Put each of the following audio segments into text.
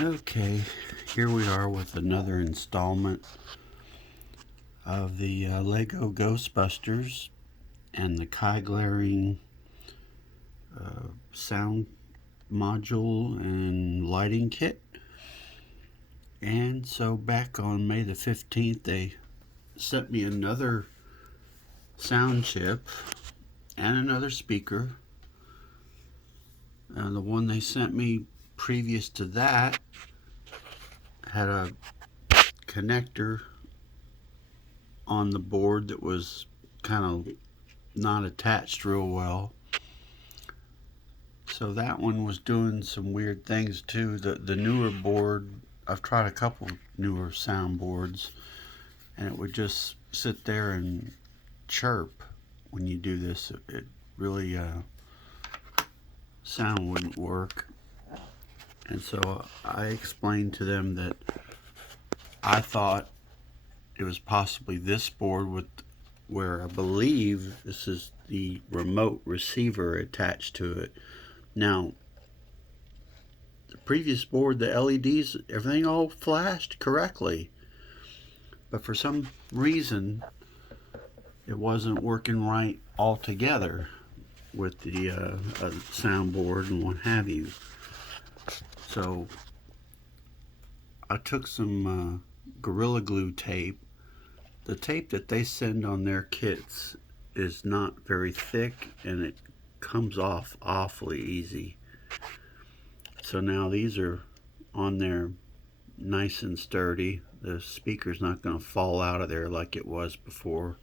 Okay, here we are with another installment of the Lego Ghostbusters and the Kyglaring sound module and lighting kit. And so back on May the 15th, they sent me another sound chip and another speaker. And the one they sent me previous to that had a connector on the board that was kind of not attached real well. So that one was doing some weird things too. The newer board, I've tried a couple newer sound boards, and it would just sit there and chirp when you do this. It really sound wouldn't work. And so I explained to them that I thought it was possibly this board with where I believe this is the remote receiver attached to it. Now, the previous board, the LEDs, everything all flashed correctly. But for some reason, it wasn't working right altogether with the soundboard and what have you. So I took some Gorilla Glue tape. The tape that they send on their kits is not very thick, and it comes off awfully easy. So now these are on there nice and sturdy. The speaker's not going to fall out of there like it was before.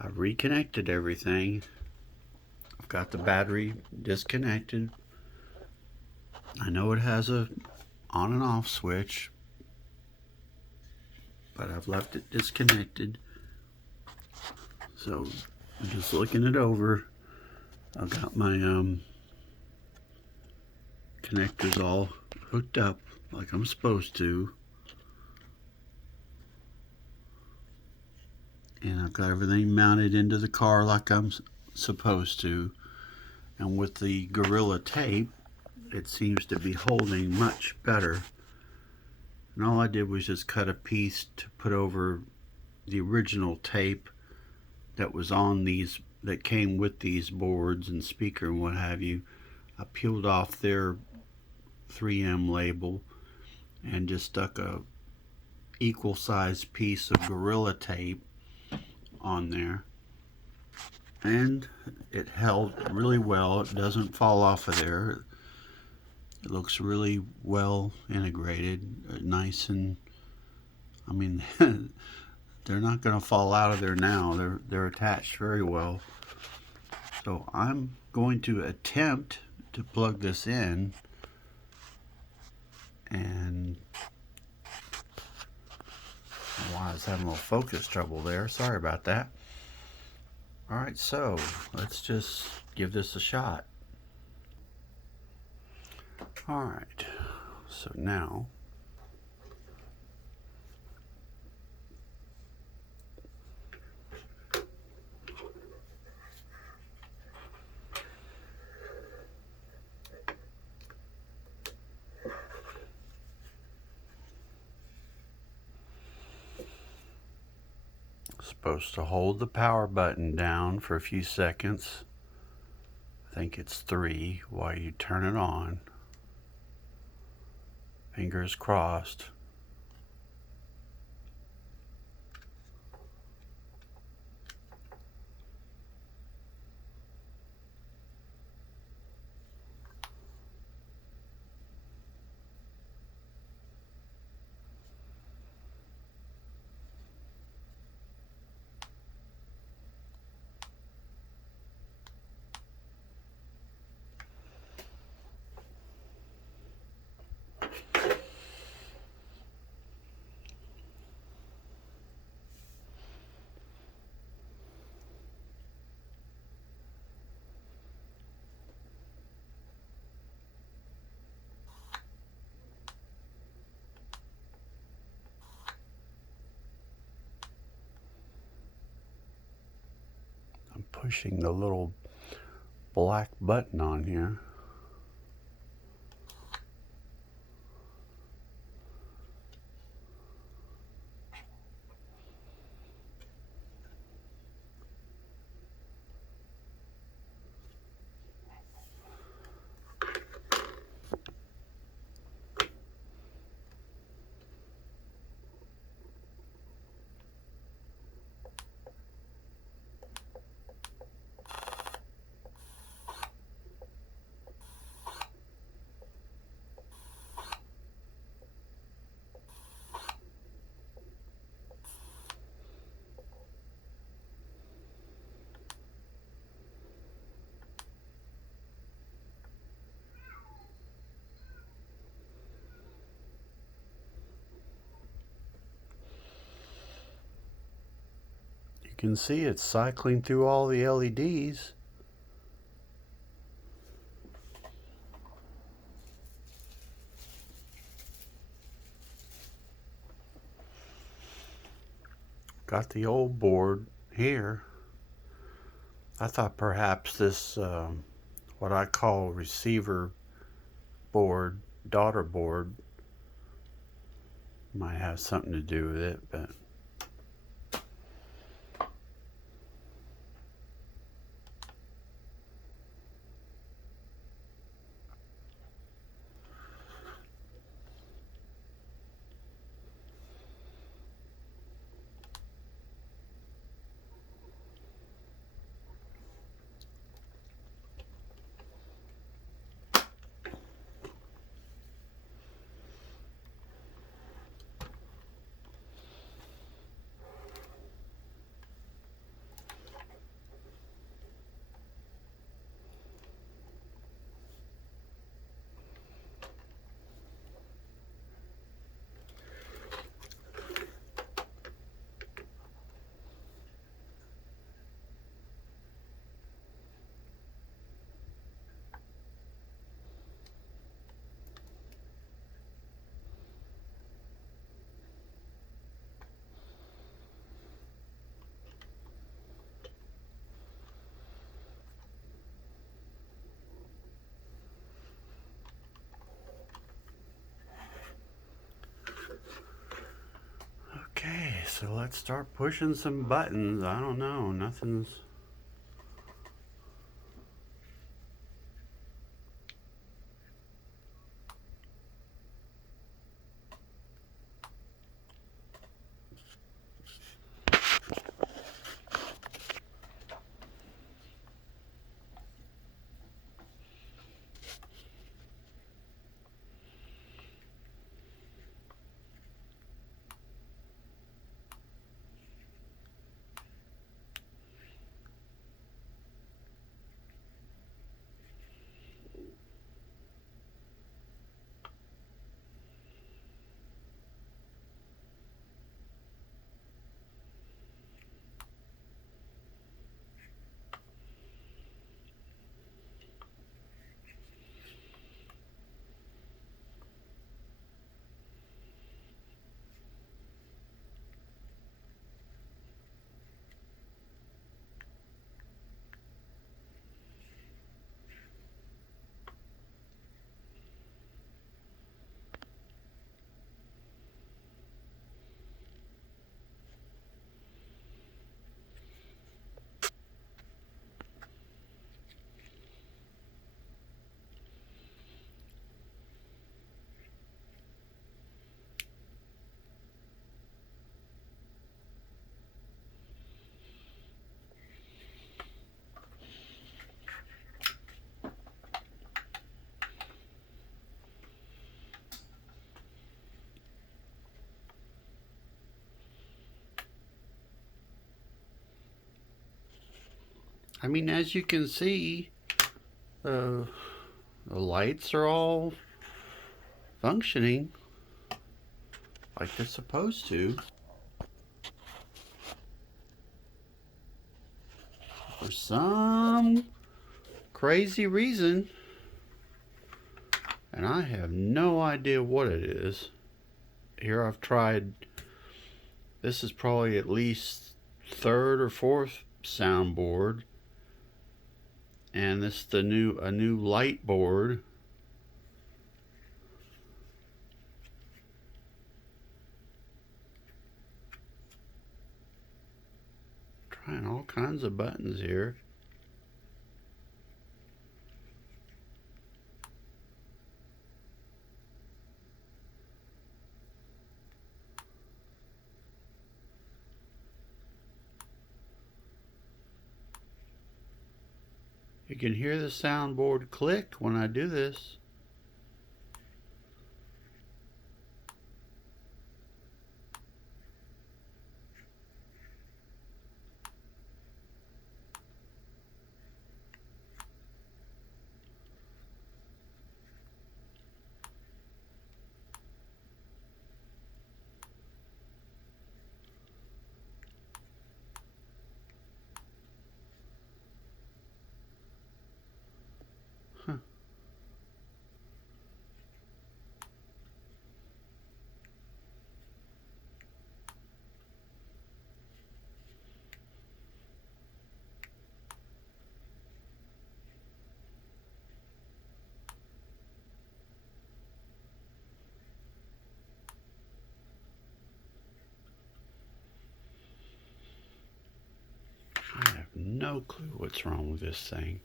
I've reconnected everything. I've got the battery disconnected. I know it has a on and off switch, but I've left it disconnected. So I'm just looking it over. I've got my connectors all hooked up like I'm supposed to, and I've got everything mounted into the car like I'm supposed to. And with the Gorilla tape, it seems to be holding much better. And all I did was just cut a piece to put over the original tape that was on these, that came with these boards and speaker and what have you. I peeled off their 3M label and just stuck a equal sized piece of Gorilla tape on there, and it held really well. It doesn't fall off of there. It looks really well integrated, nice, and I mean they're not going to fall out of there now. They're attached very well. So I'm going to attempt to plug this in, and I was having a little focus trouble there. Sorry about that. Alright, so let's just give this a shot. Alright, so now supposed to hold the power button down for a few seconds. I think it's 3 while you turn it on. Fingers crossed. I'm pushing the little black button on here. can see it's cycling through all the LEDs. Got the old board here. I thought perhaps this, what I call receiver board, daughter board, might have something to do with it, but okay, so let's start pushing some buttons. I don't know, nothing's... I mean, as you can see, the lights are all functioning like they're supposed to. For some crazy reason, and I have no idea what it is. Here I've tried, this is probably at least third or fourth soundboard, and this is a new light board. Trying all kinds of buttons here. You can hear the soundboard click when I do this. no clue what's wrong with this thing.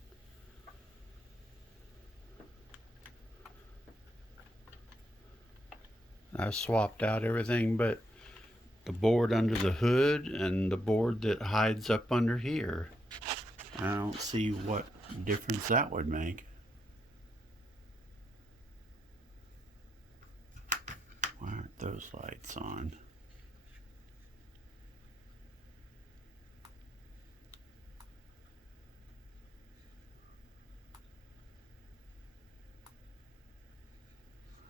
I've swapped out everything but the board under the hood and the board that hides up under here. I don't see what difference that would make. Why aren't those lights on?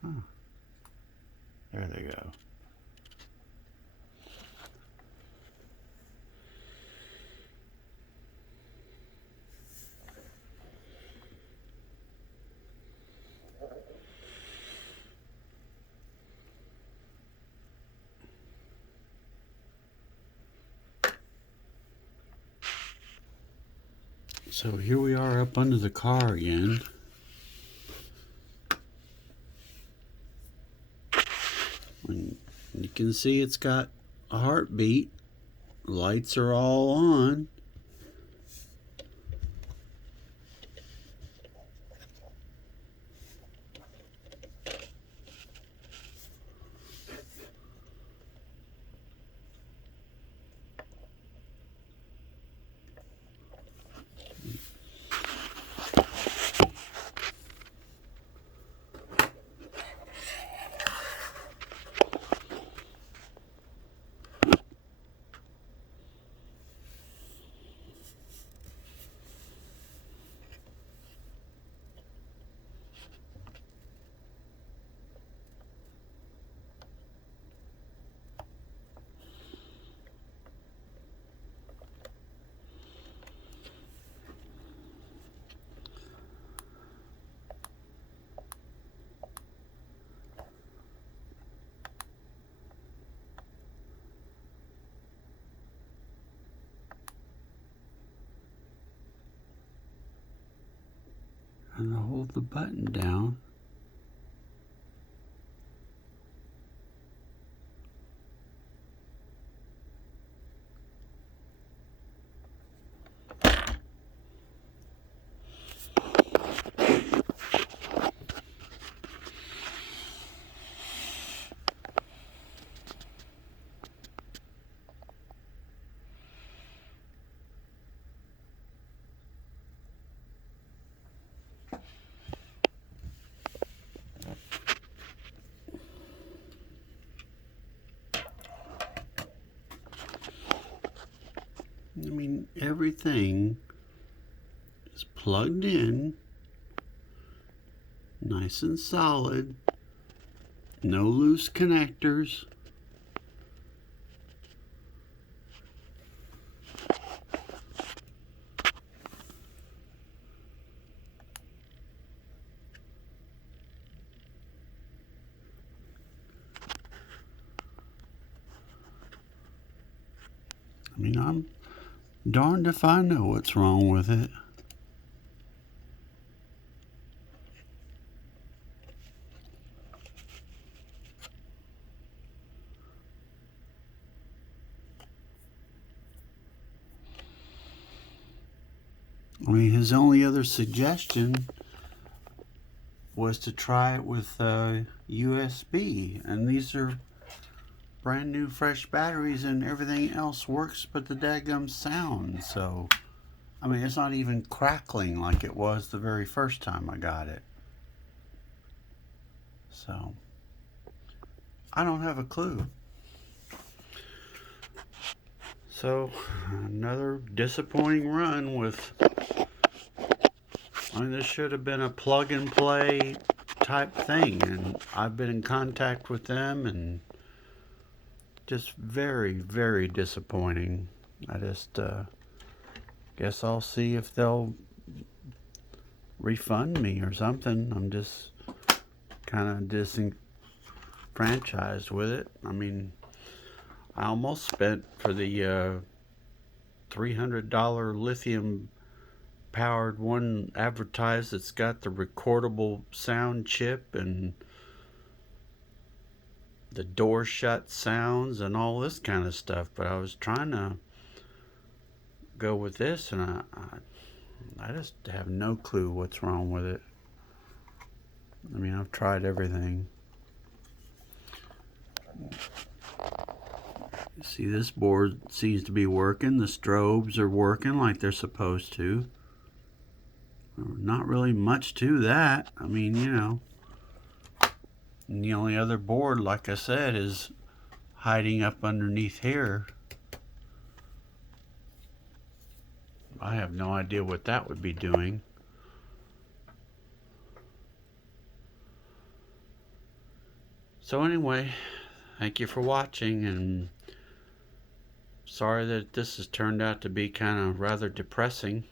Huh. There they go. So here we are up under the car again. And you can see it's got a heartbeat. Lights are all on. And I hold the button down. I mean, everything is plugged in, nice and solid, no loose connectors. I mean, I'm darned if I know what's wrong with it. I mean, his only other suggestion was to try it with USB, and these are brand new fresh batteries and everything else works but the daggum sound. So I mean, it's not even crackling like it was the very first time I got it. So I don't have a clue. So another disappointing run with, I mean, this should have been a plug and play type thing, and I've been in contact with them and just very, very disappointing. I just guess I'll see if they'll refund me or something. I'm just kind of disenfranchised with it. I mean, I almost spent for the $300 lithium powered one advertised that's got the recordable sound chip and the door shut sounds and all this kind of stuff, but I was trying to go with this, and I just have no clue what's wrong with it. I mean, I've tried everything. See, this board seems to be working. The strobes are working like they're supposed to. Not really much to that. I mean, you know. And the only other board, like I said, is hiding up underneath here. I have no idea what that would be doing. So anyway, thank you for watching, and sorry that this has turned out to be kind of rather depressing.